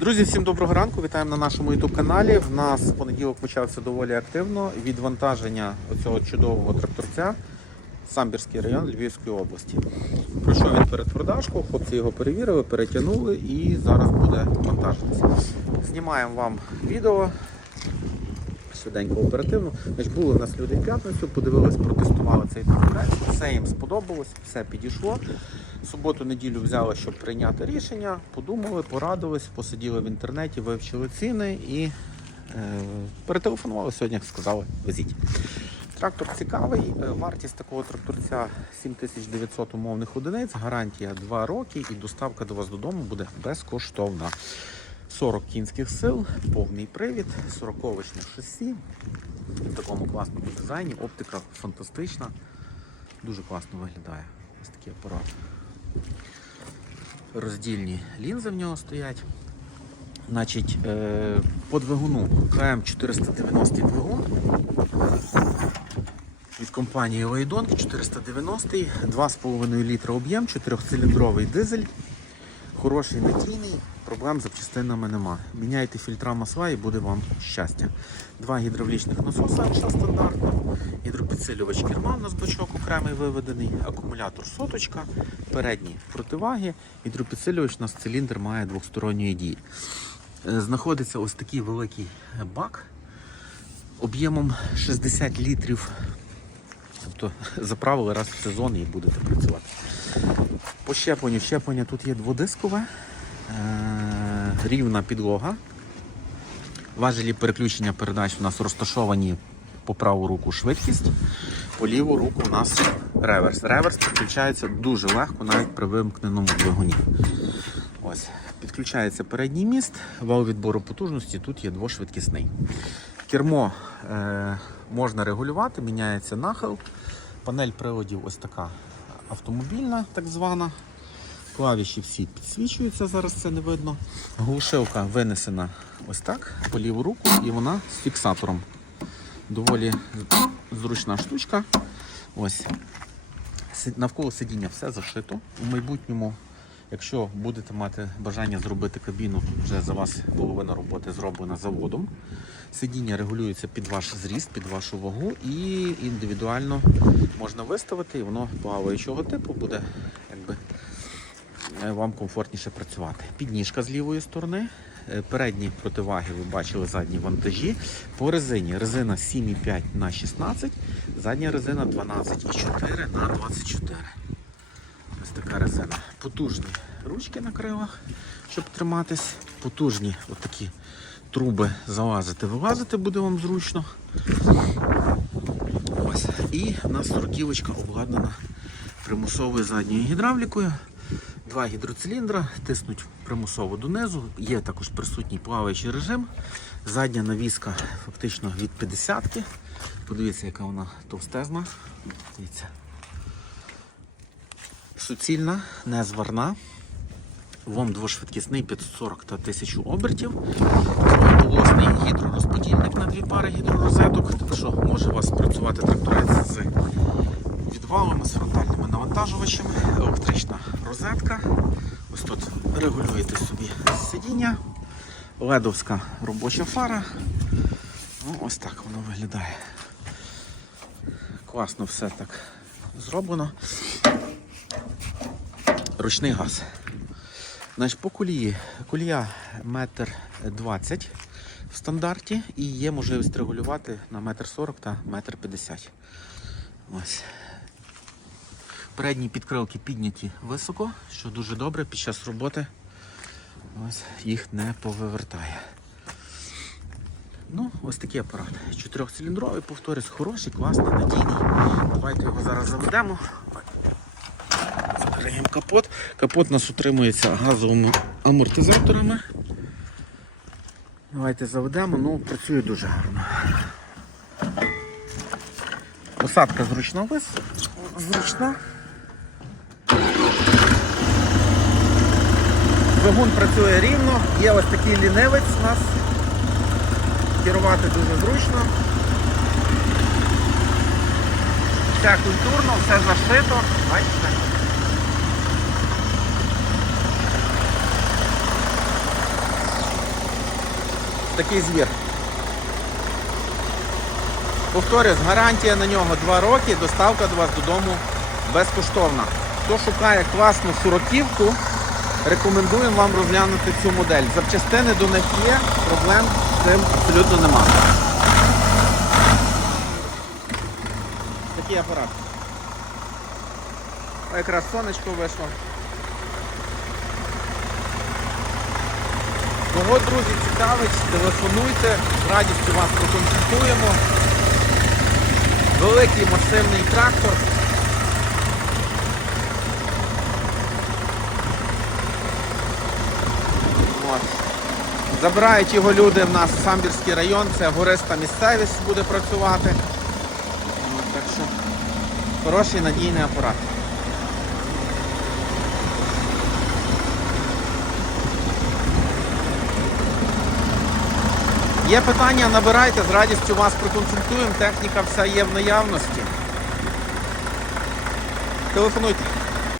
Друзі, всім доброго ранку. Вітаємо на нашому youtube каналі. В нас понеділок почався доволі активно. Відвантаження оцього чудового тракторця. Самбірський район Львівської області. Пройшов він перед продажку, хлопці його перевірили, перетягнули і зараз буде вантажитися. Знімаємо вам відео. Швиденько оперативно. Значить, були у нас люди в п'ятницю, подивились, протестували цей тракторець. Все їм сподобалось, все підійшло. Суботу-неділю взяли, щоб прийняти рішення, подумали, порадились, посиділи в інтернеті, вивчили ціни і е, перетелефонували сьогодні, сказали, везіть. Трактор цікавий, е, вартість такого тракторця 7900 умовних одиниць, гарантія 2 роки і доставка до вас додому буде безкоштовна. 40 кінських сил, повний привід, 40-очне шасі в такому класному дизайні, оптика фантастична, дуже класно виглядає. Ось такий апарат. Роздільні лінзи в нього стоять. Значить, е, по двигуну КМ 490 двигун від компанії Лейдонг 490 2,5 літра об'єм, 4-циліндровий дизель. Хороший надійний, проблем з запчастинами нема. Міняйте фільтра масла і буде вам щастя. Два гідравлічних насоса, що стандартно, гідропідсилювач керма у нас бачок окремий виведений, акумулятор соточка, передні противаги, гідропідсилювач у нас циліндр має двосторонньої дії. Е, Знаходиться ось такий великий бак об'ємом 60 літрів. Тобто заправили раз в сезон і будете працювати. По щепленню, щеплення тут є дводискове, е- рівна підлога. Важелі переключення передач у нас розташовані по праву руку швидкість, по ліву руку у нас реверс. Реверс підключається дуже легко, навіть при вимкненому двигуні. Ось. Підключається передній міст, вал відбору потужності тут є двошвидкісний. Кермо е, можна регулювати, міняється нахил. Панель приладів ось така автомобільна, так звана. Клавіші всі підсвічуються, зараз це не видно. Глушилка винесена ось так, по ліву руку, і вона з фіксатором. Доволі зручна штучка. Ось. Навколо сидіння все зашито. У майбутньому, якщо будете мати бажання зробити кабіну, вже за вас половина роботи зроблена заводом. Сидіння регулюється під ваш зріст, під вашу вагу і індивідуально можна виставити, і воно плаваючого типу буде якби, е, вам комфортніше працювати. Підніжка з лівої сторони. Е, Передні противаги ви бачили задні вантажі. По резині резина 7,5 на 16, задня резина 12,4 на 24. Резина. Потужні ручки на крилах, щоб триматись. Потужні отакі труби залазити, вилазити буде вам зручно. Ось. І у нас сороківочка обладнана примусовою задньою гідравлікою. Два гідроциліндра тиснуть примусово донизу. Є також присутній плаваючий режим. Задня навіска фактично від 50-ки. Подивіться, яка вона товстезна. Дивіться. Суцільна, незварна. ВОМ двошвидкісний 540 та 1000 обертів. Двоголосний гідророзподільник на дві пари гідророзеток, так що може у вас працювати тракторець з відвалами, з фронтальними навантажувачами, електрична розетка. Ось тут регулюєте собі сидіння, ледовська робоча фара. Ну, ось так воно виглядає. Класно все так зроблено. Ручний газ. Значить, по колії. Колія метр 20 в стандарті і є можливість регулювати на метр 40 та метр 50. Ось. Передні підкрилки підняті високо, що дуже добре під час роботи ось, їх не повивертає. Ну, ось такий апарат. Чотирьохциліндровий, повторюсь, хороший, класний, надійний. Давайте його зараз заведемо. Закриємо капот. Капот у нас утримується газовими амортизаторами. Давайте заведемо, ну працює дуже гарно. Посадка зручна вис. Зручна. Двигун працює рівно, є ось такий лінивець у нас. Керувати дуже зручно. Все культурно, все зашито. Бачите? Такий звір. Повторюсь, гарантія на нього 2 роки, доставка до вас додому безкоштовна. Хто шукає класну шуроківку, рекомендуємо вам розглянути цю модель. Запчастини до них є, проблем з цим абсолютно немає. Такий апарат. Якраз сонечко вийшло. Кого, друзі, цікавить, телефонуйте, з радістю вас проконсультуємо. Великий масивний трактор. От. Забирають його люди в нас Самбірський район, це гориста місцевість буде працювати. От, так що хороший надійний апарат. Є питання, набирайте, з радістю вас проконсультуємо. Техніка вся є в наявності. Телефонуйте.